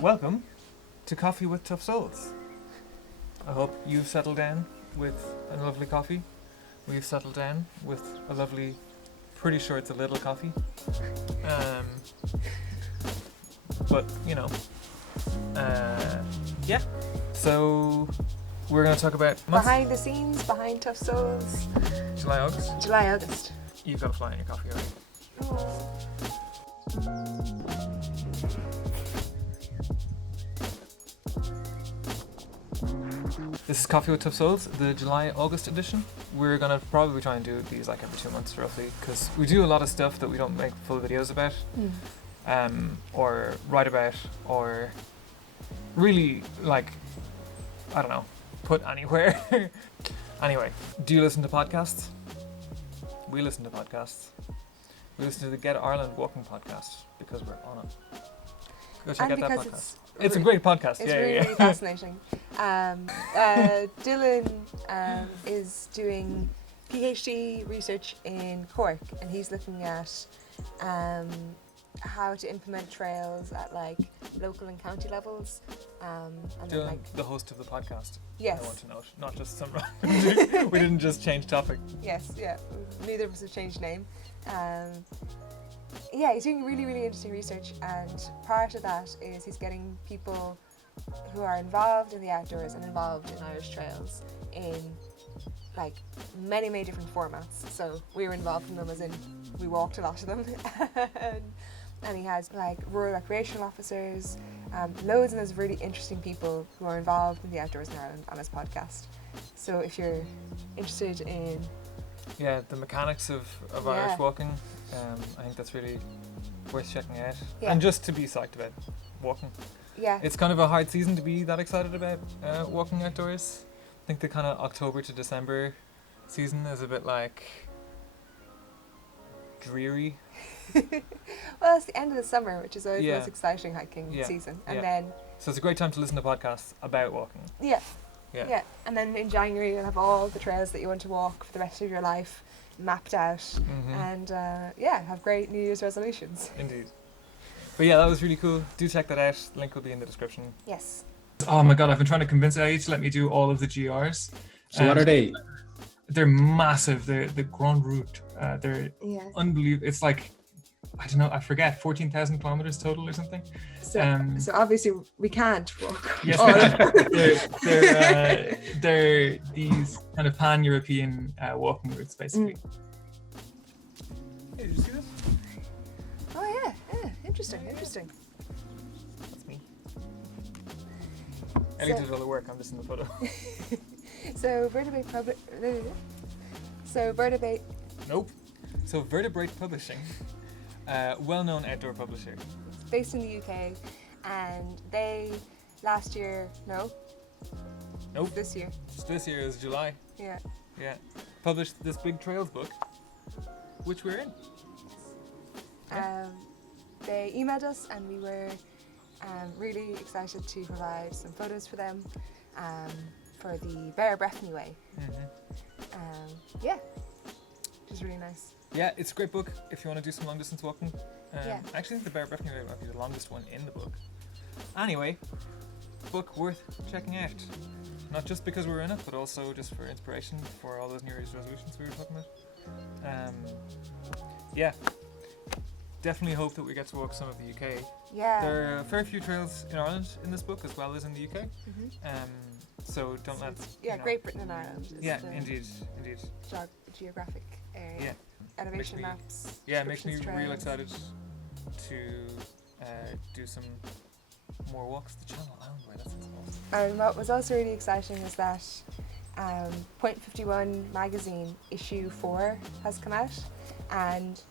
Welcome to Coffee with Tough Souls. I hope you've settled down with a lovely coffee. We've settled down with a lovely, pretty sure it's a little coffee. But, you know, yeah. So, we're going to talk about months. Behind the scenes, behind Tough Souls. July, August. July, August. You've got a fly in your coffee already. Oh. This is Coffee with Tough Souls, the July-August edition. We're going to probably try and do these like every 2 months roughly, because we do a lot of stuff that we don't make full videos about, or write about, or really, like, I don't know, put anywhere. Anyway, do you listen to podcasts? We listen to podcasts. We listen to the Get Ireland Walking podcast, because we're on it. Go check out that podcast. It's a great podcast. It's really fascinating. Dylan is doing PhD research in Cork, and he's looking at how to implement trails at like local and county levels. And Dylan, like, the host of the podcast. yes. I want to note, not just some. We didn't just change topic. Yes, yeah. Neither of us have changed name. Yeah, he's doing really, really interesting research, and part of that is he's getting people who are involved in the outdoors and involved in Irish trails in like many, many different formats. So we were involved in them as in we walked a lot of them. And he has like rural recreational officers, loads and loads of really interesting people who are involved in the outdoors in Ireland on his podcast. So if you're interested in the mechanics of Irish walking, I think that's really worth checking out. Yeah. And just to be psyched about walking. Yeah. It's kind of a hard season to be that excited about walking outdoors. I think the kind of October to December season is a bit like dreary. Well, it's the end of the summer, which is always the Yeah. most exciting hiking season. And Yeah. then So it's a great time to listen to podcasts about walking. Yeah. Yeah. And then in January you'll have all the trails that you want to walk for the rest of your life mapped out, and have great New Year's resolutions. Indeed. But yeah, that was really cool. Do check that out. The link will be in the description. Yes. Oh my god, I've been trying to convince Ellie to let me do all of the GRs. So what are they? They're massive. They're the Grand Route. They're unbelievable. It's like, I don't know, I forget, 14,000 kilometers total or something. So obviously we can't walk. Yes, they're these kind of pan-European walking routes, basically. Hey, did you see this? Oh yeah. Interesting. That's me. Ellie did all the work. I'm just in the photo. So Vertebrate Nope. So Vertebrate Publishing, well-known outdoor publisher. It's based in the UK, and they last year Nope. this year. This year is July. Yeah. Published this big trails book, which we're in. They emailed us, and we were really excited to provide some photos for them for the Bear Breffni Way. Which is really nice. Yeah, it's a great book if you want to do some long distance walking. Yeah. I actually think the Bear Breffni Way might be the longest one in the book. Anyway, book worth checking out. Not just because we're in it, but also just for inspiration for all those New Year's resolutions we were talking about. Definitely hope that we get to walk some of the UK. Yeah. There are a fair few trails in Ireland in this book as well as in the UK. So don't let... Great Britain and Ireland. Is the indeed. Geographic area. Yeah. Elevation maps. Yeah, it makes me descriptions, real trails. excited to do some more walks. The Channel Island Way, that's awesome. And what was also really exciting is that Point 51 magazine issue 4 has come out, and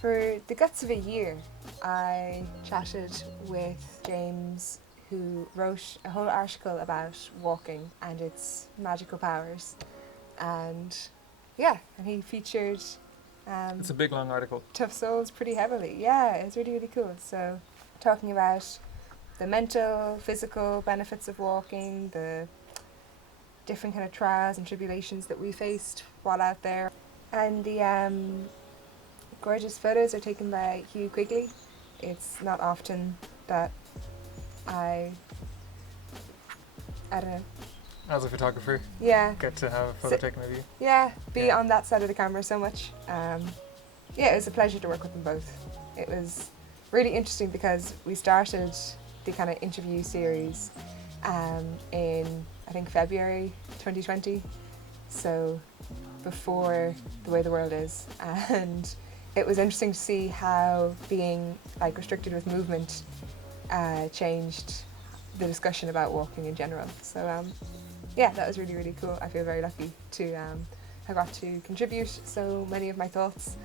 for the guts of a year I chatted with James, who wrote a whole article about walking and its magical powers, and he featured It's a big long article. Tough Souls pretty heavily. Yeah, it's really, really cool. So talking about the mental, physical benefits of walking, the different kind of trials and tribulations that we faced while out there. And the gorgeous photos are taken by Hugh Quigley. It's not often that I don't know. As a photographer, Yeah. get to have a photo taken of you. Yeah, be Yeah. on that side of the camera so much. Yeah, it was a pleasure to work with them both. It was really interesting because we started the kind of interview series in, I think, February 2020. So before the way the world is. And it was interesting to see how being like restricted with movement changed the discussion about walking in general. So yeah, that was really, really cool. I feel very lucky to have got to contribute so many of my thoughts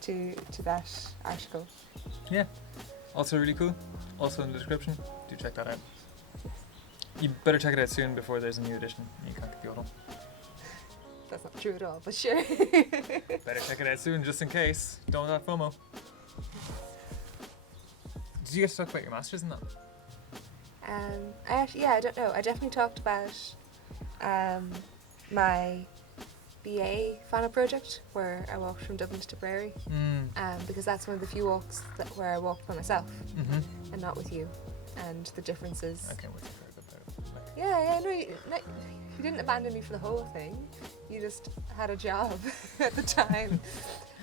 to that article. Yeah. Also really cool. Also in the description. Do check that out. You better check it out soon before there's a new edition. You can't get the old one. That's not true at all, but sure. Better check it out soon just in case. Don't have FOMO. Did you get to talk about your masters in that? I don't know. I definitely talked about my BA final project where I walked from Dublin to Tipperary, because that's one of the few walks where I walked by myself and not with you, and the differences. I can't wait to hear about that. Like, Yeah, no, you didn't abandon me for the whole thing. You just had a job at the time,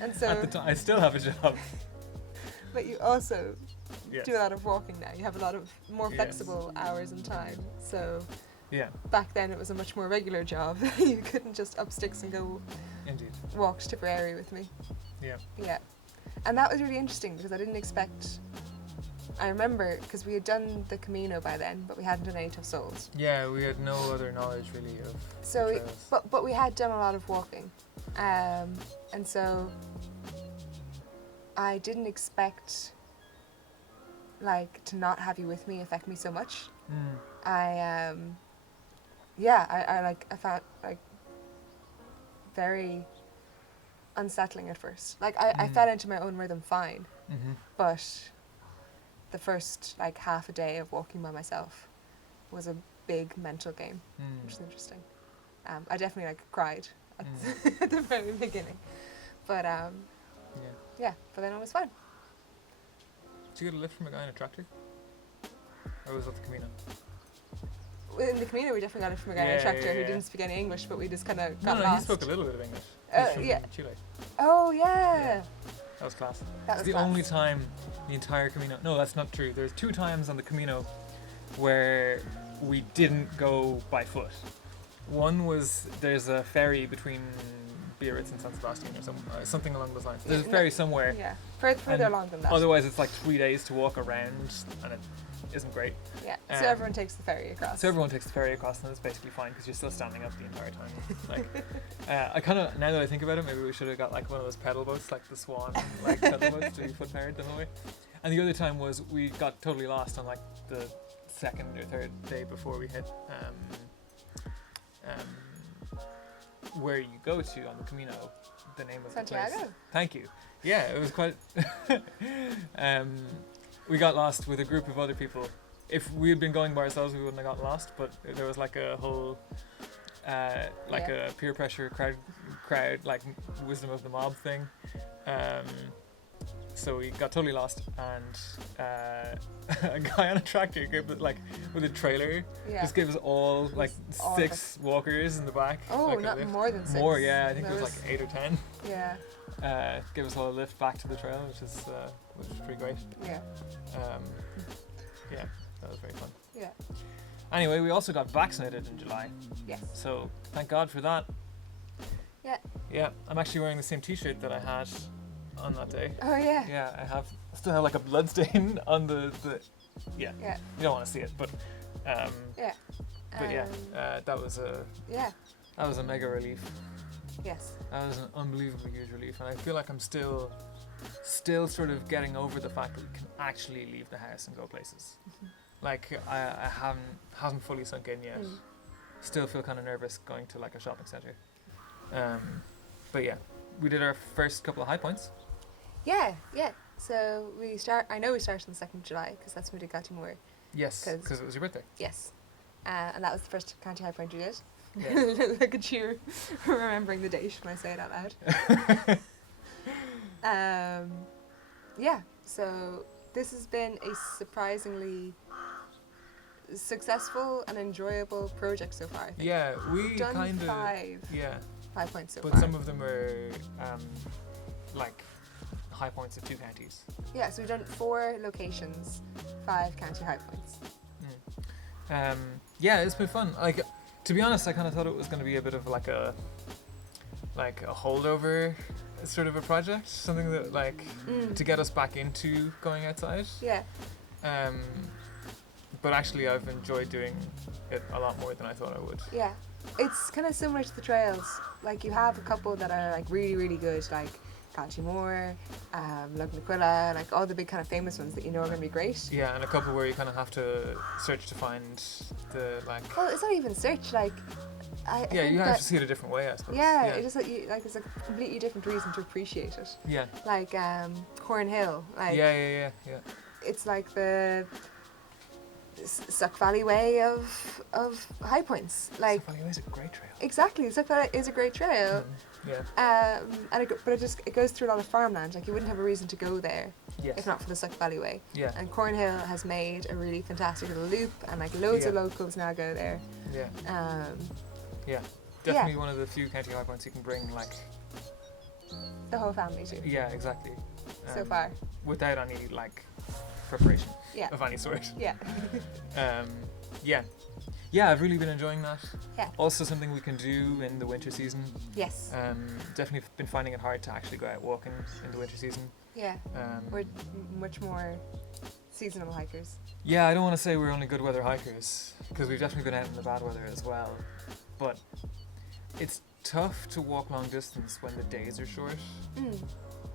and so. at the time, I still have a job. But you also Yes. do a lot of walking now. You have a lot of more flexible hours and time. So Yeah. back then it was a much more regular job. You couldn't just up sticks and go Indeed. walk to Tipperary with me. Yeah. Yeah. And that was really interesting because I didn't expect. I remember because we had done the Camino by then, but we hadn't done any Tough Souls. Yeah, we had no other knowledge really of So, the trails. but we had done a lot of walking, and so I didn't expect like to not have you with me affect me so much. I found like very unsettling at first. Like I fell into my own rhythm fine, but the first like half a day of walking by myself was a big mental game, which is interesting. I definitely like cried at the very beginning, but yeah, but then it was fun. Did you get a lift from a guy in a tractor? Or was that the Camino? In the Camino, we definitely got it from a guy in a tractor who didn't speak any English, but we just kind of got No, lost. he spoke a little bit of English. He's from yeah. Chile. Oh yeah. That was class. That It's was the class. only time the entire Camino. No, that's not true. There's 2 times on the Camino where we didn't go by foot. One was there's a ferry between Biarritz and San Sebastian or something along those lines. There's a ferry somewhere. Yeah, further along than that. Otherwise, it's like 3 days to walk around, and it isn't great. Yeah, so everyone takes the ferry across. So everyone takes the ferry across, and it's basically fine because you're still standing up the entire time. Like, I kind of now that I think about it, maybe we should have got like one of those pedal boats, like the Swan, like pedal boats to be foot powered the whole way. And the other time was we got totally lost on like the 2nd or 3rd day before we hit where you go to on the Camino. The name of the place. Santiago. Thank you. Yeah, it was quite. We got lost with a group of other people. If we had been going by ourselves, we wouldn't have gotten lost. But there was like a whole, a peer pressure crowd, like wisdom of the mob thing. So we got totally lost, and a guy on a tractor gave it like with a trailer. Just gave us all like all 6 walkers in the back. Oh, like not more than 6. More, yeah. I think it was like 8 or 10. Yeah. Give us all a lift back to the trail, which is pretty great. Yeah. Yeah, that was very fun. Yeah. Anyway, we also got vaccinated in July, Yes. so thank God for that. Yeah. Yeah, I'm actually wearing the same T-shirt that I had on that day. Oh yeah. Yeah, I still have like a blood stain on the. Yeah. Yeah. You don't want to see it, but. Yeah. But that was a mega relief. Yes. That was an unbelievably huge relief, and I feel like I'm still sort of getting over the fact that we can actually leave the house and go places. Like I hasn't fully sunk in yet. Still feel kind of nervous going to like a shopping centre. But yeah, we did our first couple of high points. Yeah. So I know we started on the 2nd of July because that's when we did Gatimore. Yes, because it was your birthday. Yes. And that was the first county high point you did. Yeah. Look at you remembering the date when I say it out loud. Yeah, so this has been a surprisingly successful and enjoyable project so far, I think. Yeah, we Done kind of 5 points so but far. some of them are like high points of 2 counties. Yeah, so we've done 4 locations, 5 county high points. Yeah, it's been fun. Like, to be honest, I kind of thought it was going to be a bit of like a holdover sort of a project, something that like to get us back into going outside. Yeah. But actually, I've enjoyed doing it a lot more than I thought I would. Yeah. It's kind of similar to the trails. Like, you have a couple that are like really, really good, like Calchimore, Lugnaquilla, like all the big kind of famous ones that you know are going to be great. Yeah, and a couple where you kind of have to search to find the like. Well, it's not even search. Like, I Yeah, think you have that, to see it a different way, I suppose. yeah, it just like it's a completely different reason to appreciate it. Yeah. Like Corn Hill. Like, Yeah. it's like the Suck Valley way of high points. Like, Suck Valley Way is a great trail. exactly, Suck Valley is a great trail. Yeah. And but it goes through a lot of farmland. Like, you wouldn't have a reason to go there Yes. if not for the Suck Valley Way. Yeah. And Cornhill has made a really fantastic little loop, and like loads of locals now go there. Yeah. Definitely one of the few county high points you can bring like. The whole family too. Yeah, exactly. So far. Without any like preparation Yeah. of any sort. Yeah. Yeah, I've really been enjoying that. Yeah. Also something we can do in the winter season. Yes. Definitely been finding it hard to actually go out walking in the winter season. Yeah. We're much more seasonal hikers. Yeah, I don't want to say we're only good weather hikers, because we've definitely been out in the bad weather as well. But it's tough to walk long distance when the days are short. And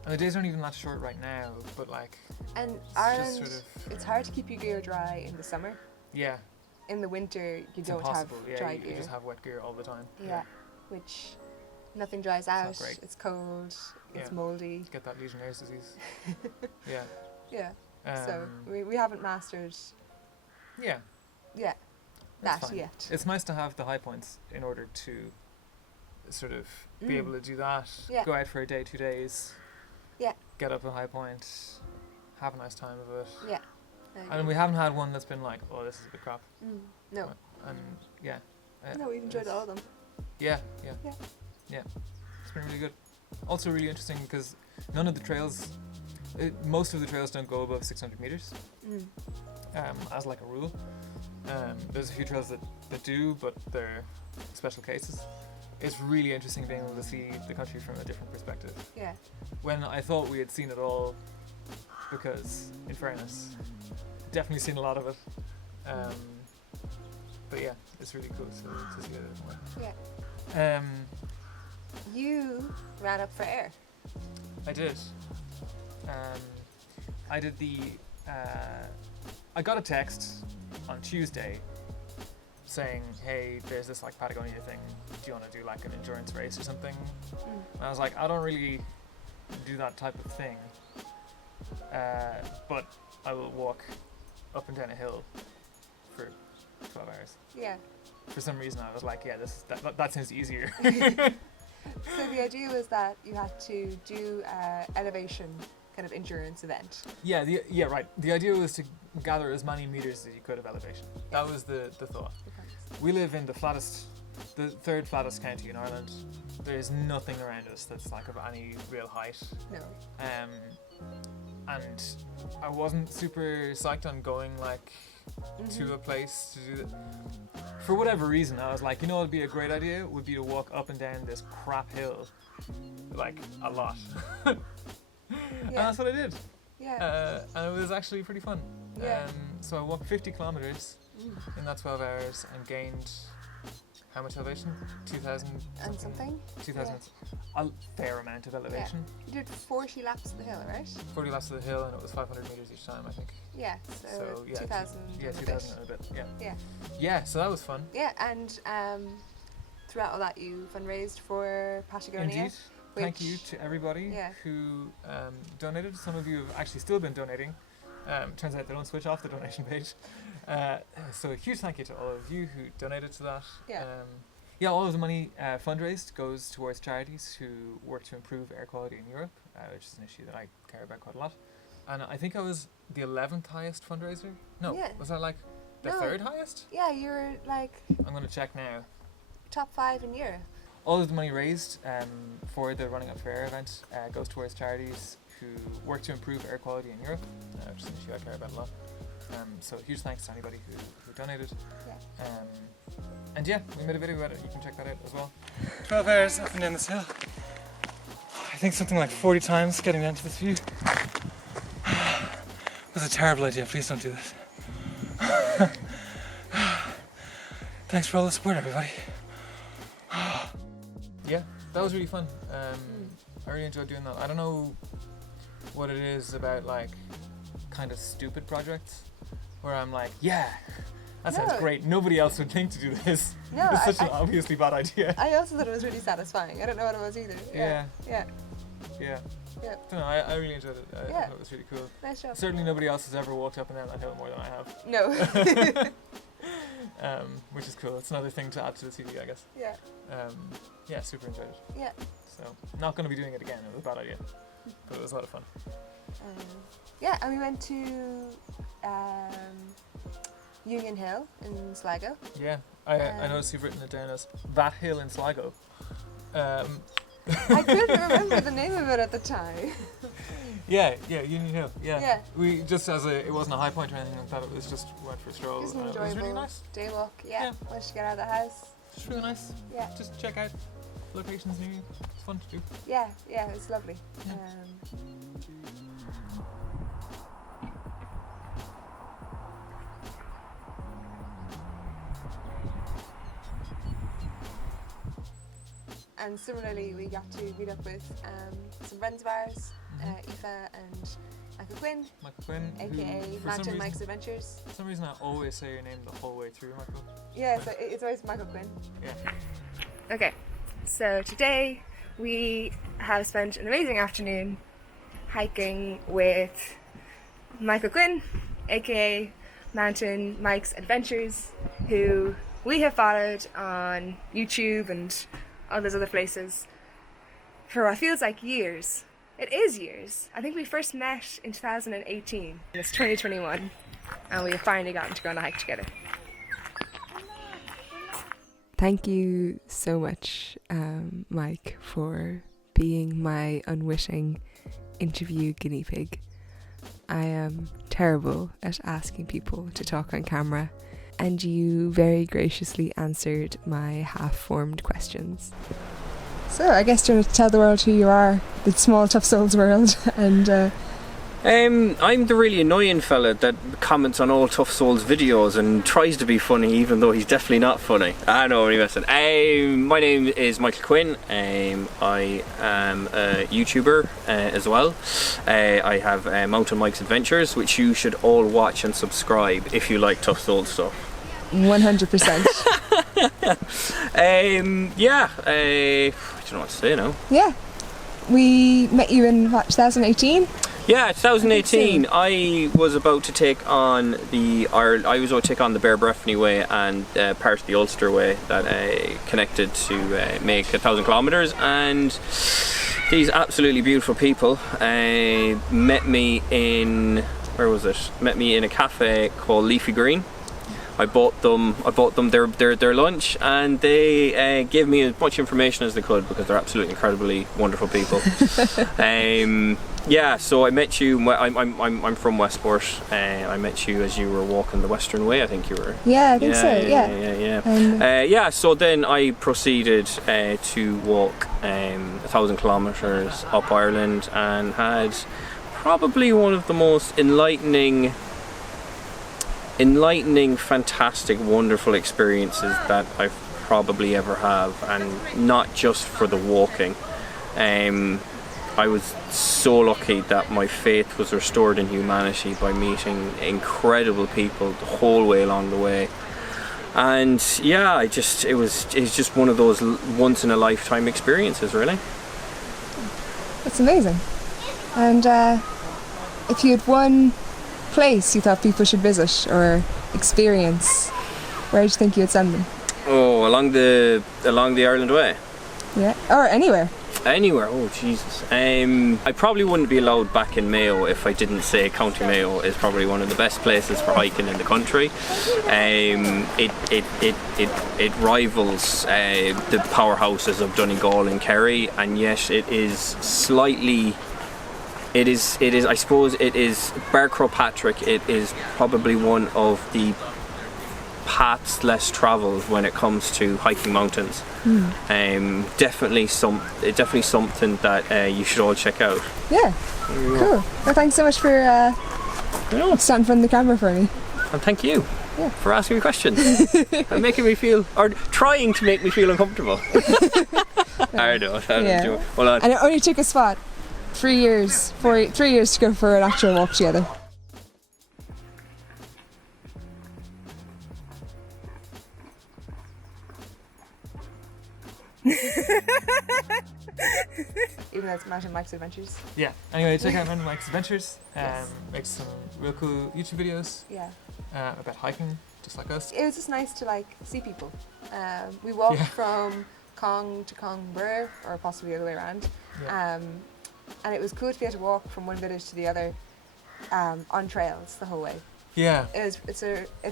the days aren't even that short right now, but like. And it's Ireland, just sort of, it's hard to keep your gear dry in the summer. Yeah. In the winter, you It's don't impossible. have dry you gear. just have wet gear all the time. Yeah. Which nothing dries not out. great. It's cold. It's Yeah. mouldy. Get that Legionnaire's disease. Yeah. Yeah. So we haven't mastered. Yeah. Yeah. That's That fine. yet. It's nice to have the high points in order to sort of be able to do that. Yeah. Go out for a day, 2 days. Yeah. Get up a high point. Have a nice time of it. Yeah. And we haven't had one that's been like, oh, this is a bit crap. No. And yeah. No, we've enjoyed all of them. Yeah. It's been really good. Also really interesting because none of the trails, most of the trails don't go above 600 meters. As like a rule. There's a few trails that do, but they're special cases. It's really interesting being able to see the country from a different perspective. Yeah. When I thought we had seen it all, because in fairness, definitely seen a lot of it. But yeah, it's really cool to see it a bit more. Yeah. You ran up for air. I did. I did the. I got a text on Tuesday saying, "Hey, there's this like Patagonia thing. Do you want to do like an endurance race or something?" And I was like, "I don't really do that type of thing, but I will walk up and down a hill for 12 hours." Yeah. For some reason, I was like, "Yeah, that sounds easier." So the idea was that you had to do elevation kind of endurance event. Yeah, right. The idea was to gather as many meters as you could of elevation. That was the thought. We live in the third flattest county in Ireland. There's nothing around us that's like of any real height. No. And I wasn't super psyched on going like to a place to do that. For whatever reason, I was like, you know what would be a great idea? Would be to walk up and down this crap hill, like a lot. And that's what I did. Yeah. And it was actually pretty fun. Yeah. So I walked 50 kilometers in that 12 hours and gained how much elevation? 2,000 And something? 2,000. A fair amount of elevation. You did 40 laps of the hill, right? 40 laps of the hill, and it was 500 meters each time, I think. Yeah, so yeah, 2,000 Yeah, and a 2,000 bit. and a bit. Yeah. Yeah. Yeah, so that was fun. Yeah, and throughout all that you fundraised for Patagonia. Indeed. Thank you to everybody who donated. Some of you have actually still been donating. Turns out they don't switch off the donation page. So a huge thank you to all of you who donated to that. Yeah. All of the money fundraised goes towards charities who work to improve air quality in Europe, which is an issue that I care about quite a lot. And I think I was the 11th highest fundraiser. No, Yeah. was that like the No. 3rd highest? Yeah, you're like I'm going to check now. top 5 in Europe. All of the money raised for the Running Up Fair event goes towards charities who work to improve air quality in Europe, which is an issue I care about a lot. So huge thanks to anybody who donated. Yeah. And yeah, we made a video about it. You can check that out as well. 12 hours up and down this hill. I think something like 40 times getting down to this view. It was a terrible idea. Please don't do this. Thanks for all the support, everybody. Yeah, that was really fun. I really enjoyed doing that. I don't know what it is about like kind of stupid projects where I'm like, yeah, that sounds No. great. Nobody else would think to do this. No, It's such I- an obviously bad idea. I also thought it was really satisfying. I don't know what it was either. Yeah. Yeah. Yeah. Yeah. Don't know, I really enjoyed it. I Yeah. thought it was really cool. Nice job. Certainly nobody else has ever walked up and down that hill more than I have. No. Which is cool. It's another thing to add to the CV, I guess. Yeah. Yeah, super enjoyed it. Yeah. So, not going to be doing it again. It was a bad idea. But it was a lot of fun. Yeah, and we went to Union Hill in Sligo. Yeah, I noticed you've written it down as that hill in Sligo. I couldn't remember the name of it at the time. Yeah, Union Hill. Yeah. Yeah. We just it wasn't a high point or anything like that. It was just we went for a stroll. It was an and enjoyable it was really nice. day walk. Yeah. Yeah. Once you get out of the house. Just really nice. Yeah. Just check out locations near you. It's fun to do. Yeah. Yeah. It's lovely. Yeah. And similarly, we got to meet up with some friends of ours, Aoife and Michael Quinn, Michael Quinn, aka who, for Mountain some Mike's reason, Adventures. For some reason, I always say your name the whole way through, Michael. Yeah, so it's always Michael Quinn. Yeah. Okay, so today we have spent an amazing afternoon hiking with Michael Quinn, aka Mountain Mike's Adventures, who we have followed on YouTube and all those other places for what feels like years. It is years. I think we first met in 2018. It's 2021 and we have finally gotten to go on a hike together. Thank you so much, Mike, for being my unwitting interview guinea pig. I am terrible at asking people to talk on camera, and you very graciously answered my half-formed questions. So I guess you're to tell the world who you are, the small tough souls world, and I'm the really annoying fella that comments on all Tough Souls videos and tries to be funny even though he's definitely not funny. I know, I'm messing. My name is Michael Quinn. I am a YouTuber as well. I have Mountain Mike's Adventures, which you should all watch and subscribe if you like Tough Souls stuff. 100%. Yeah, I don't know what to say now. Yeah. We met you in, what, 2018? Yeah, 2018. I was about to take on the Bear Breffni Way and part of the Ulster Way that connected to make 1,000 kilometres, and these absolutely beautiful people met me in a cafe called Leafy Green. I bought them their lunch, and they gave me as much information as they could because they're absolutely incredibly wonderful people. Yeah, so I met you. I'm from Westport. I met you as you were walking the Western Way. I think you were. Yeah, I think so. Yeah. Yeah. So then I proceeded to walk 1,000 kilometres up Ireland and had probably one of the most enlightening, fantastic, wonderful experiences that I've probably ever have, and not just for the walking. I was so lucky that my faith was restored in humanity by meeting incredible people the whole way along the way. And yeah, it's just one of those once in a lifetime experiences, really. That's amazing. And if you had one place you thought people should visit or experience, where do you think you'd send them? Oh, along the Ireland Way. Yeah, or anywhere. Anywhere. Oh Jesus. I probably wouldn't be allowed back in Mayo if I didn't say County Mayo is probably one of the best places for hiking in the country. It rivals the powerhouses of Donegal and Kerry, and yet it is slightly. It is. I suppose it is Patrick. It is probably one of the paths less travelled when it comes to hiking mountains. Definitely something that you should all check out. Yeah, cool. Well, thanks so much for standing in front of the camera for me. And thank you for asking me questions and making me feel, or trying to make me feel uncomfortable. I know. Hold on. And it only took us 3 years to go for an actual walk together. Even though it's Mountain Mike's Adventures. Yeah. Anyway, check out Mountain Mike's Adventures. Make some real cool YouTube videos. Yeah. About hiking, just like us. It was just nice to see people. We walked from Cong to Congbur, or possibly the other way around. Yeah. And it was cool to be able to walk from one village to the other on trails the whole way. Yeah. It's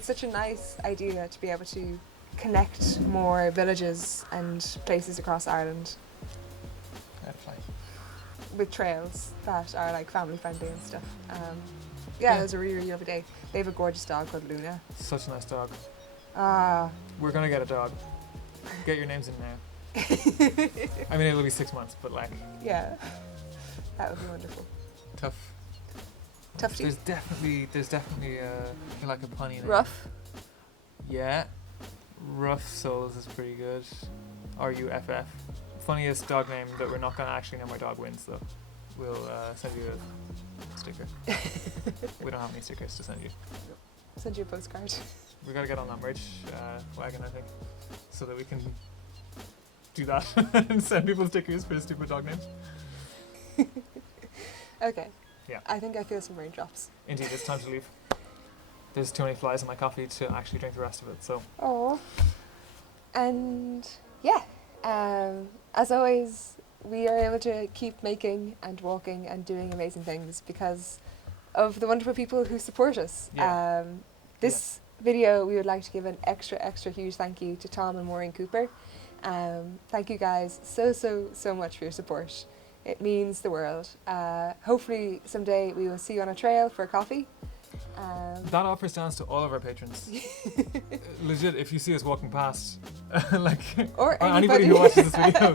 such a nice idea to be able to connect more villages and places across Ireland with trails that are family friendly and stuff. It was a really, really lovely day. They have a gorgeous dog called Luna. Such a nice dog. Ah. We're gonna get a dog. Get your names in now. I mean, it'll be 6 months, but yeah, that would be wonderful. Tough. Tough to. There's definitely I feel like a punny name. Rough. Yeah. Rough Souls is pretty good. RUFF. Funniest dog name that we're not gonna actually name our dog wins though. We'll send you a sticker. We don't have any stickers to send you. Send you a postcard. We gotta get on that merch wagon, I think, so that we can do that and send people stickers for stupid dog names. Okay. Yeah. I think I feel some raindrops. Indeed, it's time to leave. There's too many flies in my coffee to actually drink the rest of it, so. Oh. And as always, we are able to keep making and walking and doing amazing things because of the wonderful people who support us. Yeah. This video, we would like to give an extra huge thank you to Tom and Maureen Cooper. Thank you guys so much for your support. It means the world. Hopefully someday we will see you on a trail for a coffee. That offer stands to all of our patrons. Legit, if you see us walking past, or anybody who watches this video,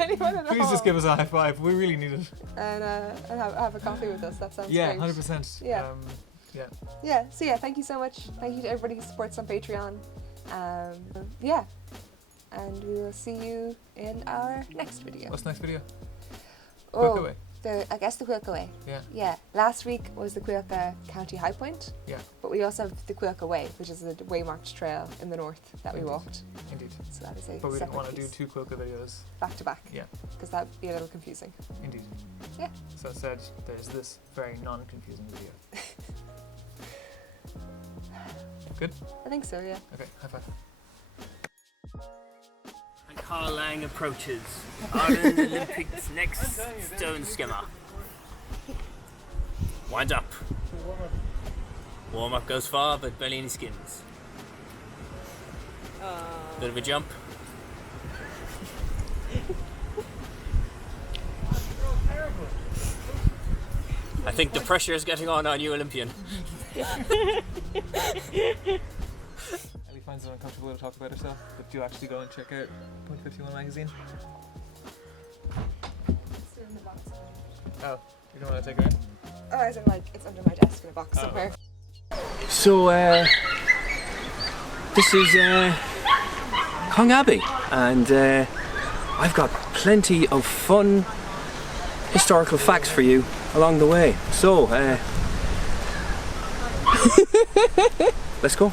please just give us a high five. We really need it. And have a coffie with us. That sounds great. Yeah, 100%. Yeah. So thank you so much. Thank you to everybody who supports on Patreon. And we will see you in our next video. What's the next video? Quilca I guess the Quilca Way. Yeah. Yeah. Last week was the Quilca County High Point. Yeah. But we also have the Quilca Way, which is the waymarked trail in the north that we walked. Indeed. So that is a But we didn't want to piece. do 2 Quilca videos. Back to back. Yeah. Because that would be a little confusing. Indeed. Yeah. So instead, there's this very non-confusing video. Good? I think so, yeah. Okay, high five. And Carl Lang approaches Ireland Olympics next stone skimmer. Wind up. Warm up goes far, but barely any skins. Bit of a jump. I think the pressure is getting on you, Olympian. Ellie finds it uncomfortable to talk about herself, but do actually go and check out Point 51 magazine. It's in the box. Oh, you don't want to take it out? Oh, as in it's under my desk in a box somewhere. So, this is Cong Abbey, and I've got plenty of fun historical facts for you along the way. So, let's go.